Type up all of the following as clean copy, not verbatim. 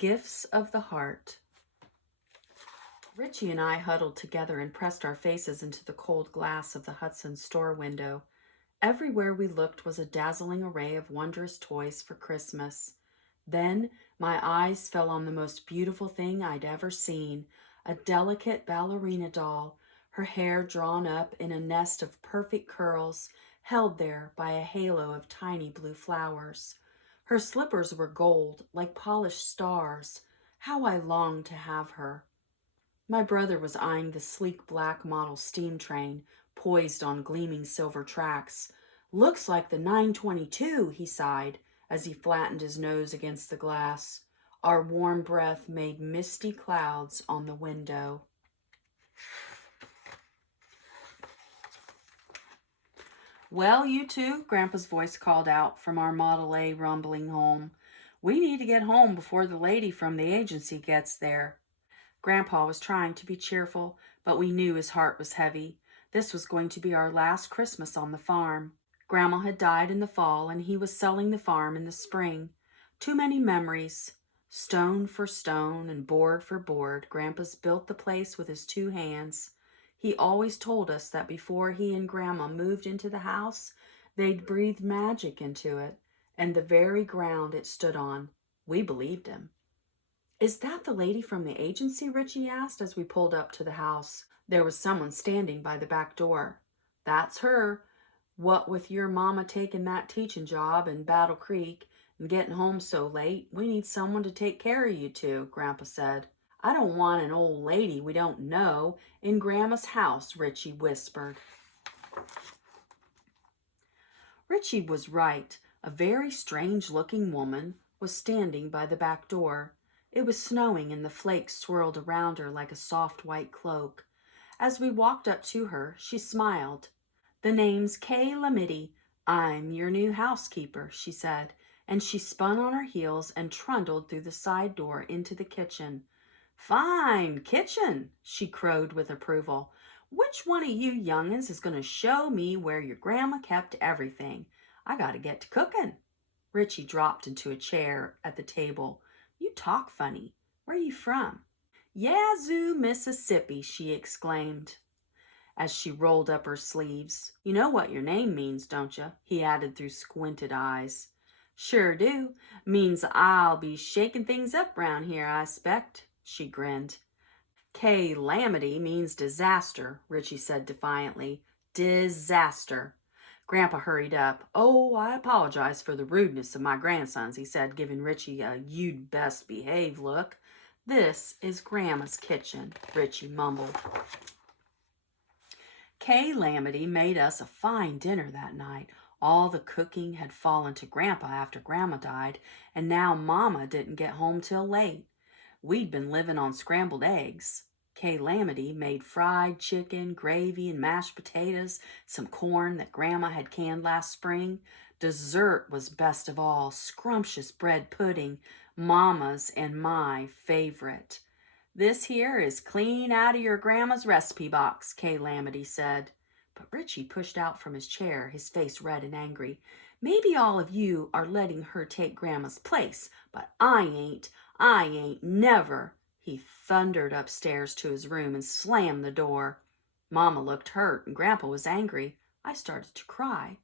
Gifts of the Heart. Richie and I huddled together and pressed our faces into the cold glass of the Hudson store window. Everywhere we looked was a dazzling array of wondrous toys for Christmas. Then my eyes fell on the most beautiful thing I'd ever seen, a delicate ballerina doll, her hair drawn up in a nest of perfect curls, held there by a halo of tiny blue flowers. Her slippers were gold, like polished stars. How I longed to have her. My brother was eyeing the sleek black model steam train, poised on gleaming silver tracks. "Looks like the 922, he sighed as he flattened his nose against the glass. Our warm breath made misty clouds on the window. "Well, you two," Grandpa's voice called out from our Model A rumbling home. "We need to get home before the lady from the agency gets there." Grandpa was trying to be cheerful, but we knew his heart was heavy. This was going to be our last Christmas on the farm. Grandma had died in the fall, and he was selling the farm in the spring. Too many memories. Stone for stone and board for board, Grandpa's built the place with his 2 hands. He always told us that before he and Grandma moved into the house, they'd breathed magic into it, and the very ground it stood on. We believed him. "Is that the lady from the agency?" Richie asked as we pulled up to the house. There was someone standing by the back door. "That's her. What with your mama taking that teaching job in Battle Creek and getting home so late, we need someone to take care of you two," Grandpa said. "I don't want an old lady we don't know in Grandma's house," Richie whispered. Richie was right. A very strange-looking woman was standing by the back door. It was snowing, and the flakes swirled around her like a soft white cloak. As we walked up to her, she smiled. "The name's Kay Lamity. I'm your new housekeeper," she said, and she spun on her heels and trundled through the side door into the kitchen. "Fine kitchen," she crowed with approval. "Which one of you young'uns is going to show me where your grandma kept everything? I got to get to cooking." Richie dropped into a chair at the table. "You talk funny. Where are you from?" "Yazoo, Mississippi," she exclaimed as she rolled up her sleeves. "You know what your name means, don't you?" he added through squinted eyes. "Sure do. Means I'll be shaking things up round here, I expect," she grinned. "Calamity means disaster," Richie said defiantly. "Disaster." Grandpa hurried up. "Oh, I apologize for the rudeness of my grandsons," he said, giving Richie a "you'd best behave" look. "This is Grandma's kitchen," Richie mumbled. Kay Lamity made us a fine dinner that night. All the cooking had fallen to Grandpa after Grandma died, and now Mama didn't get home till late. We'd been living on scrambled eggs. Kay Lamity made fried chicken, gravy, and mashed potatoes, some corn that Grandma had canned last spring. Dessert was best of all, scrumptious bread pudding, Mama's and my favorite. "This here is clean out of your Grandma's recipe box," Kay Lamity said. But Richie pushed out from his chair, his face red and angry. "Maybe all of you are letting her take Grandma's place, but I ain't. I ain't never." He thundered upstairs to his room and slammed the door. Mama looked hurt and Grandpa was angry. I started to cry.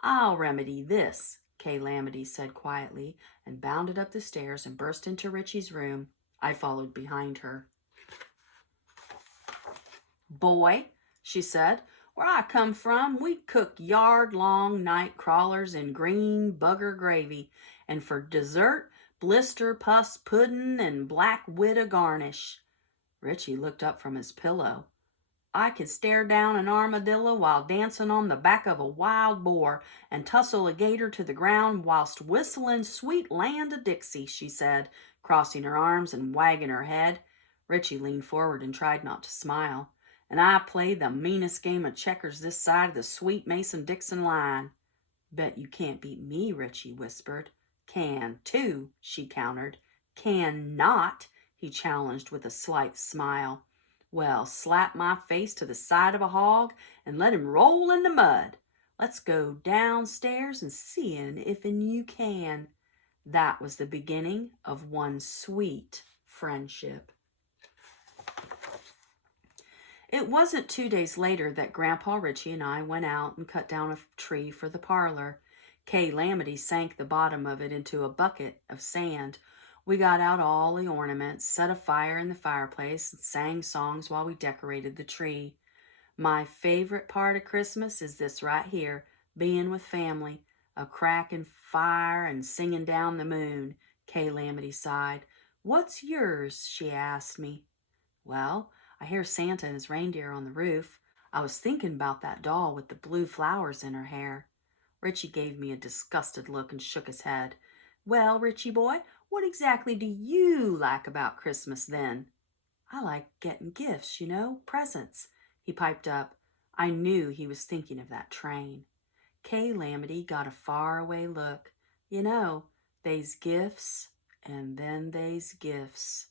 "I'll remedy this," Kay Lamity said quietly, and bounded up the stairs and burst into Richie's room. I followed behind her. "Boy," she said, "where I come from, we cook yard-long night crawlers in green bugger gravy, and for dessert, blister puss pudding and black widow garnish." Richie looked up from his pillow. "I can stare down an armadillo while dancing on the back of a wild boar and tussle a gator to the ground whilst whistling Sweet Land of Dixie," she said, crossing her arms and wagging her head. Richie leaned forward and tried not to smile. "And I play the meanest game of checkers this side of the sweet Mason-Dixon line." "Bet you can't beat me," Richie whispered. "Can too," she countered. "Can not," he challenged with a slight smile. "Well, slap my face to the side of a hog and let him roll in the mud. Let's go downstairs and see if you can." That was the beginning of one sweet friendship. It wasn't 2 days later that Grandpa Ritchie and I went out and cut down a tree for the parlor. Kay Lamity sank the bottom of it into a bucket of sand. We got out all the ornaments, set a fire in the fireplace, and sang songs while we decorated the tree. My favorite part of Christmas is this right here, being with family, a cracking fire and singing down the moon, Kay Lamity sighed. What's yours? She asked me. Well, I hear Santa and his reindeer on the roof. I was thinking about that doll with the blue flowers in her hair. Richie gave me a disgusted look and shook his head. Well, Richie boy, what exactly do you like about Christmas then? I like getting gifts, presents, he piped up. I knew he was thinking of that train. Kay Lamity got a faraway look. They's gifts, and then they's gifts.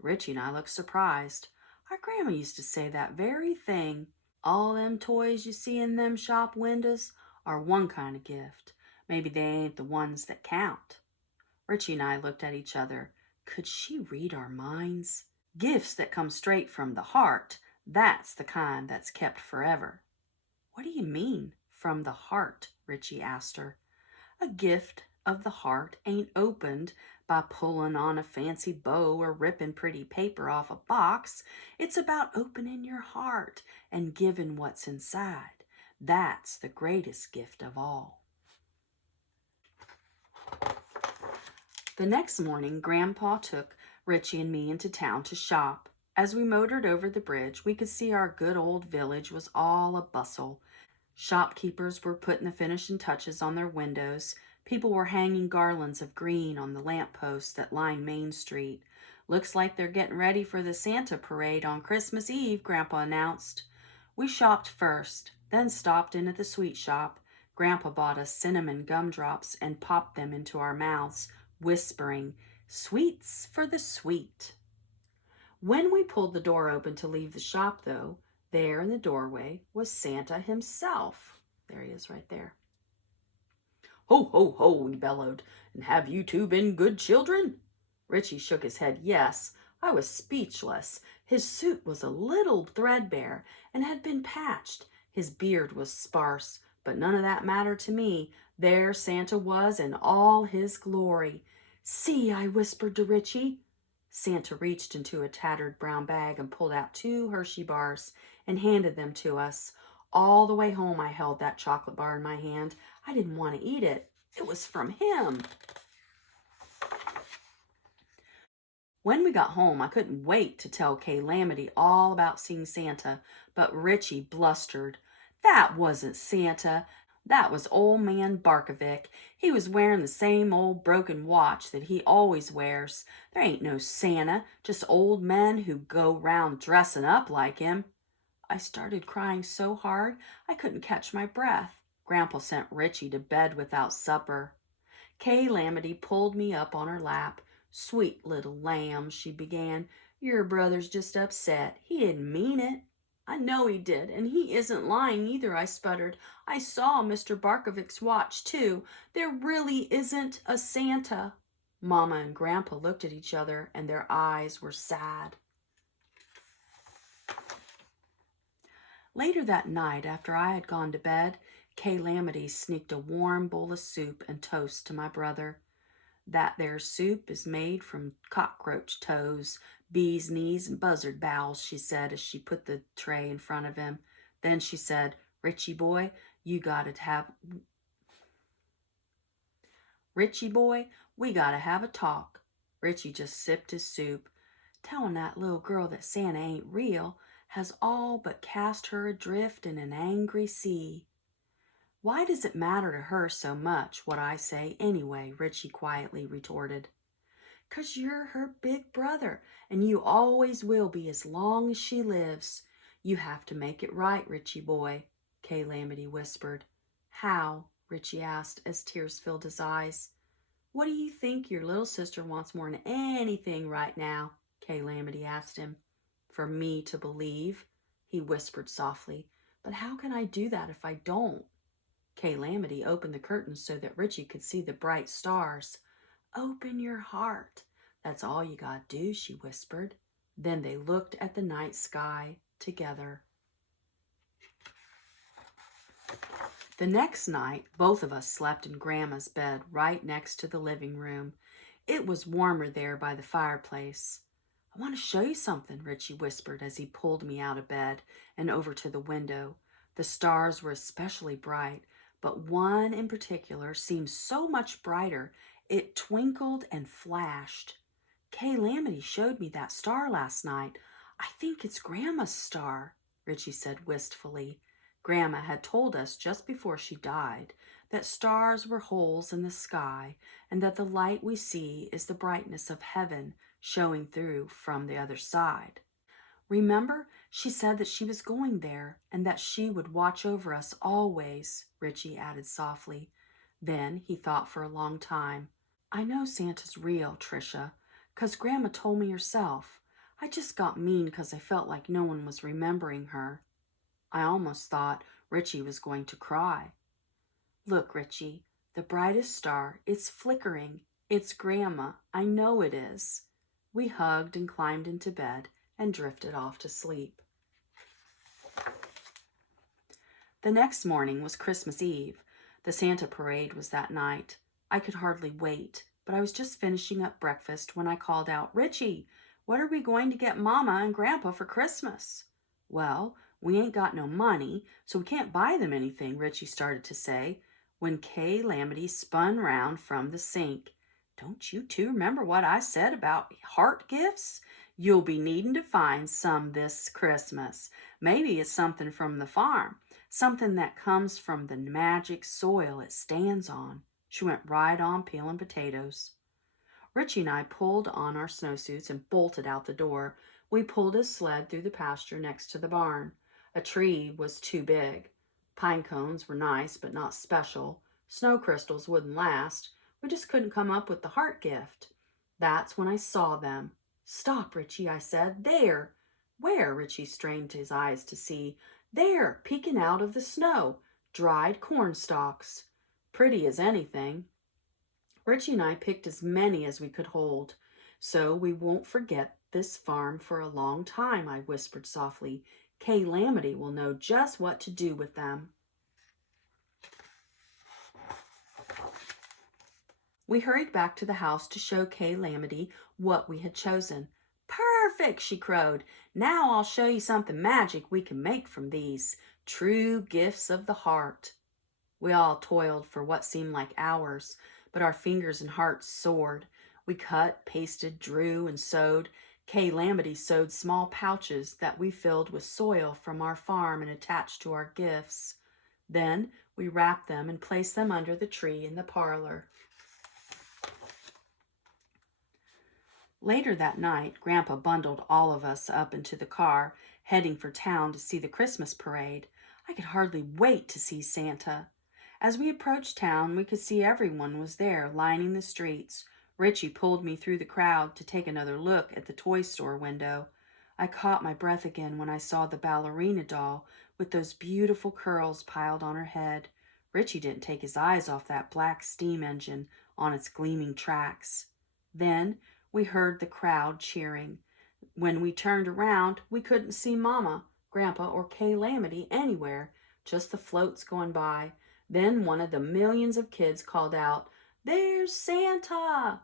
Richie and I looked surprised. Our grandma used to say that very thing. All them toys you see in them shop windows are one kind of gift. Maybe they ain't the ones that count. Richie and I looked at each other. Could she read our minds? Gifts that come straight from the heart, that's the kind that's kept forever. What do you mean, from the heart? Richie asked her. A gift of the heart ain't opened by pulling on a fancy bow or ripping pretty paper off a box. It's about opening your heart and giving what's inside. That's the greatest gift of all. The next morning, Grandpa took Richie and me into town to shop. As we motored over the bridge, we could see our good old village was all a bustle. Shopkeepers were putting the finishing touches on their windows. People were hanging garlands of green on the lampposts that line Main Street. Looks like they're getting ready for the Santa parade on Christmas Eve, Grandpa announced. We shopped first, then stopped in at the sweet shop. Grandpa bought us cinnamon gumdrops and popped them into our mouths, whispering, "Sweets for the sweet." When we pulled the door open to leave the shop, though, there in the doorway was Santa himself. There he is right there. "Ho, ho, ho," he bellowed. "And have you two been good children?" Richie shook his head yes. I was speechless. His suit was a little threadbare and had been patched. His beard was sparse, but none of that mattered to me. There Santa was in all his glory. "See," I whispered to Richie. Santa reached into a tattered brown bag and pulled out 2 Hershey bars and handed them to us. All the way home I held that chocolate bar in my hand. I didn't want to eat it. It was from him. When we got home, I couldn't wait to tell Kay Lamity all about seeing Santa, but Richie blustered. That wasn't Santa. That was old man Barkovic. He was wearing the same old broken watch that he always wears. There ain't no Santa, just old men who go round dressing up like him. I started crying so hard I couldn't catch my breath. Grandpa sent Richie to bed without supper. Kay Lamity pulled me up on her lap. "Sweet little lamb," she began. "Your brother's just upset. He didn't mean it." "I know he did, and he isn't lying either," I sputtered. "I saw Mr. Barkovic's watch, too. There really isn't a Santa." Mama and Grandpa looked at each other, and their eyes were sad. Later that night, after I had gone to bed, Kay Lamity sneaked a warm bowl of soup and toast to my brother. "That there soup is made from cockroach toes, bees' knees, and buzzard bowels," she said as she put the tray in front of him. Then she said, Richie boy, we gotta have a talk." Richie just sipped his soup. "Telling that little girl that Santa ain't real has all but cast her adrift in an angry sea." "Why does it matter to her so much what I say anyway?" Richie quietly retorted. "'Cause you're her big brother, and you always will be as long as she lives. You have to make it right, Richie boy," Kay Lamity whispered. "How?" Richie asked as tears filled his eyes. "What do you think your little sister wants more than anything right now?" Kay Lamity asked him. "For me to believe," he whispered softly. "But how can I do that if I don't?" Kay Lamity opened the curtains so that Richie could see the bright stars. Open your heart. That's all you gotta do, she whispered. Then they looked at the night sky together. The next night, both of us slept in Grandma's bed right next to the living room. It was warmer there by the fireplace. I want to show you something, Richie whispered as he pulled me out of bed and over to the window. The stars were especially bright, but one in particular seemed so much brighter. It twinkled and flashed. Kay Lamity showed me that star last night. I think it's Grandma's star, Richie said wistfully. Grandma had told us just before she died that stars were holes in the sky and that the light we see is the brightness of heaven showing through from the other side. Remember, she said that she was going there and that she would watch over us always, Richie added softly. Then he thought for a long time. I know Santa's real, Tricia, 'cause Grandma told me herself. I just got mean 'cause I felt like no one was remembering her. I almost thought Richie was going to cry. Look, Richie, the brightest star, it's flickering. It's Grandma. I know it is. We hugged and climbed into bed and drifted off to sleep. The next morning was Christmas Eve. The Santa parade was that night. I could hardly wait, but I was just finishing up breakfast when I called out, Richie, what are we going to get Mama and Grandpa for Christmas? Well, we ain't got no money, so we can't buy them anything, Richie started to say, when Kay Lamity spun round from the sink. Don't you two remember what I said about heart gifts? You'll be needing to find some this Christmas. Maybe it's something from the farm, something that comes from the magic soil it stands on. She went right on peeling potatoes. Richie and I pulled on our snowsuits and bolted out the door. We pulled his sled through the pasture next to the barn. A tree was too big. Pine cones were nice, but not special. Snow crystals wouldn't last. We just couldn't come up with the heart gift. That's when I saw them. Stop, Richie, I said. There. Where? Richie strained his eyes to see. There, peeking out of the snow. Dried corn stalks. Pretty as anything. Richie and I picked as many as we could hold. So we won't forget this farm for a long time, I whispered softly. Kay Lamity will know just what to do with them. We hurried back to the house to show Kay Lamity what we had chosen. Perfect, she crowed. Now I'll show you something magic we can make from these true gifts of the heart. We all toiled for what seemed like hours, but our fingers and hearts soared. We cut, pasted, drew, and sewed. Kay Lamity sewed small pouches that we filled with soil from our farm and attached to our gifts. Then we wrapped them and placed them under the tree in the parlor. Later that night, Grandpa bundled all of us up into the car, heading for town to see the Christmas parade. I could hardly wait to see Santa. As we approached town, we could see everyone was there, lining the streets. Richie pulled me through the crowd to take another look at the toy store window. I caught my breath again when I saw the ballerina doll with those beautiful curls piled on her head. Richie didn't take his eyes off that black steam engine on its gleaming tracks. Then we heard the crowd cheering. When we turned around, we couldn't see Mama, Grandpa, or Kay Lamity anywhere, just the floats going by. Then one of the millions of kids called out, There's Santa!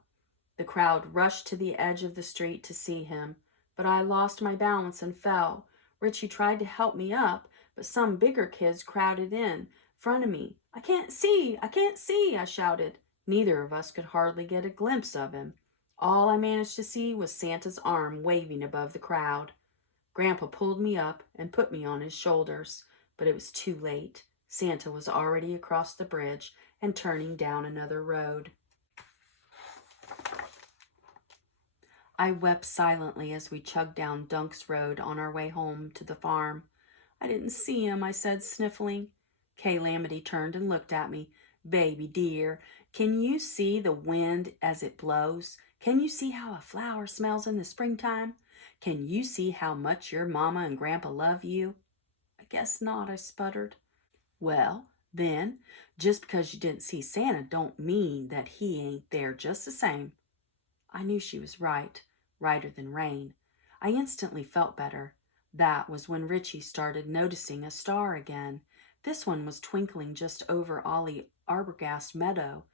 The crowd rushed to the edge of the street to see him, but I lost my balance and fell. Richie tried to help me up, but some bigger kids crowded in front of me. I can't see, I shouted. Neither of us could hardly get a glimpse of him. All I managed to see was Santa's arm waving above the crowd. Grandpa pulled me up and put me on his shoulders, but it was too late. Santa was already across the bridge and turning down another road. I wept silently as we chugged down Dunk's Road on our way home to the farm. I didn't see him, I said, sniffling. Kay Lamity turned and looked at me. Baby dear, can you see the wind as it blows? Can you see how a flower smells in the springtime? Can you see how much your mama and grandpa love you? I guess not, I sputtered. Well, Then, just because you didn't see Santa don't mean that he ain't there just the same. I knew she was right, righter than rain. I instantly felt better. That was when Richie started noticing a star again. This one was twinkling just over Ollie Arbogast meadow.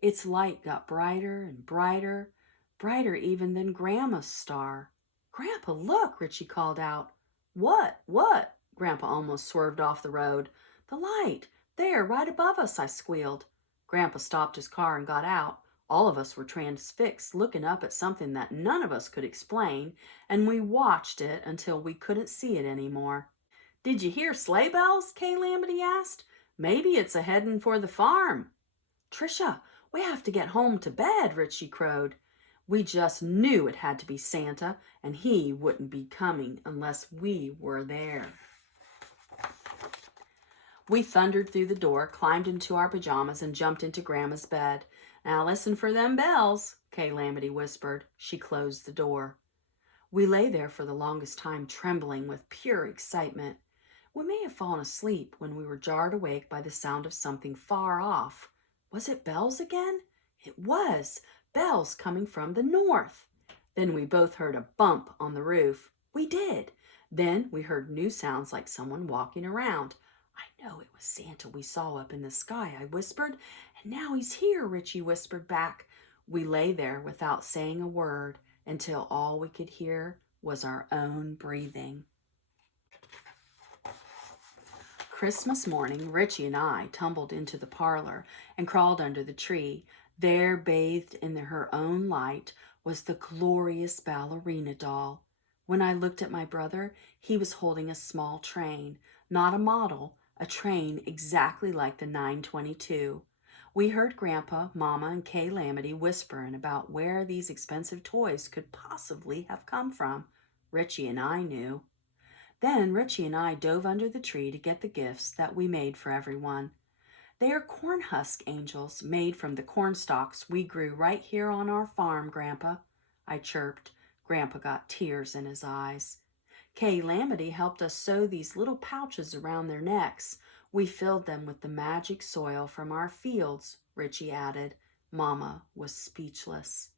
Its light got brighter and brighter, brighter even than Grandma's star. Grandpa, look, Richie called out. What? What? Grandpa almost swerved off the road. The light. There, right above us, I squealed. Grandpa stopped his car and got out. All of us were transfixed, looking up at something that none of us could explain, and we watched it until we couldn't see it anymore. Did you hear sleigh bells? Kay Lamberty asked. Maybe it's a heading for the farm. Tricia, we have to get home to bed, Richie crowed. We just knew it had to be Santa, and he wouldn't be coming unless we were there. We thundered through the door, climbed into our pajamas, and jumped into Grandma's bed. Now listen for them bells, Kay Lamberty whispered. She closed the door. We lay there for the longest time, trembling with pure excitement. We may have fallen asleep when we were jarred awake by the sound of something far off. Was it bells again? It was. Bells coming from the north. Then we both heard a bump on the roof. We did. Then we heard new sounds like someone walking around. I know it was Santa we saw up in the sky, I whispered. And now he's here, Richie whispered back. We lay there without saying a word until all we could hear was our own breathing. Christmas morning, Richie and I tumbled into the parlor and crawled under the tree. There, bathed in her own light, was the glorious ballerina doll. When I looked at my brother, he was holding a small train, not a model, a train exactly like the 922. We heard Grandpa, Mama, and Kay Lamberty whispering about where these expensive toys could possibly have come from. Richie and I knew. Then Richie and I dove under the tree to get the gifts that we made for everyone. They are corn husk angels made from the corn stalks we grew right here on our farm, Grandpa, I chirped. Grandpa got tears in his eyes. Kay Lamberty helped us sew these little pouches around their necks. We filled them with the magic soil from our fields, Richie added. Mama was speechless.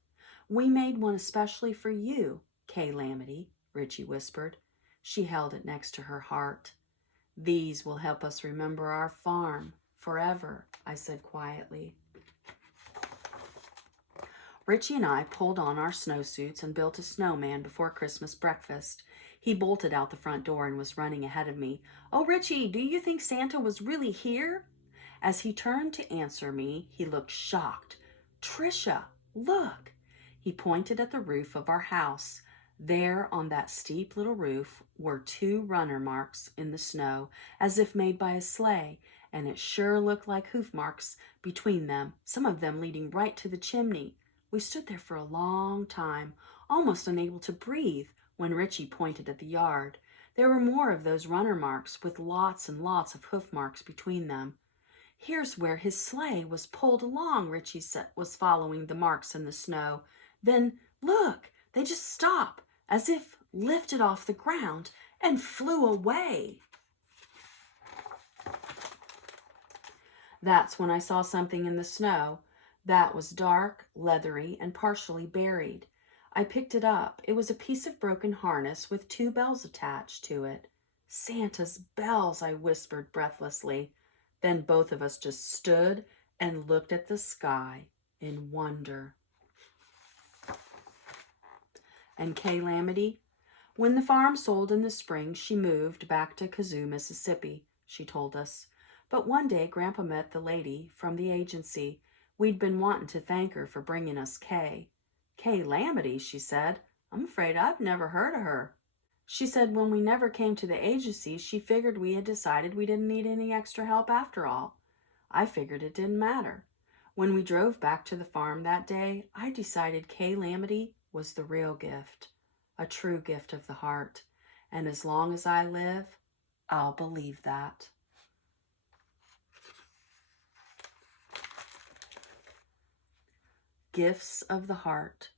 We made one especially for you, Kay Lamberty, Richie whispered. She held it next to her heart. These will help us remember our farm forever, I said quietly. Richie and I pulled on our snowsuits and built a snowman before Christmas breakfast. He bolted out the front door and was running ahead of me. Oh, Richie, do you think Santa was really here? As he turned to answer me, he looked shocked. Tricia, look. He pointed at the roof of our house. There on that steep little roof were 2 runner marks in the snow, as if made by a sleigh, and it sure looked like hoof marks between them, some of them leading right to the chimney. We stood there for a long time, almost unable to breathe, when Richie pointed at the yard. There were more of those runner marks with lots and lots of hoof marks between them. Here's where his sleigh was pulled along, Richie was following the marks in the snow. Then, look, they just stopped, as if lifted off the ground and flew away. That's when I saw something in the snow that was dark, leathery, and partially buried. I picked it up. It was a piece of broken harness with 2 bells attached to it. Santa's bells, I whispered breathlessly. Then both of us just stood and looked at the sky in wonder. And Kay Lamberty? When the farm sold in the spring, she moved back to Kazoo, Mississippi, she told us. But one day Grandpa met the lady from the agency. We'd been wanting to thank her for bringing us Kay. Kay Lamberty, she said. I'm afraid I've never heard of her. She said when we never came to the agency, she figured we had decided we didn't need any extra help after all. I figured it didn't matter. When we drove back to the farm that day, I decided Kay Lamberty was the real gift, a true gift of the heart. And as long as I live, I'll believe that. Gifts of the Heart.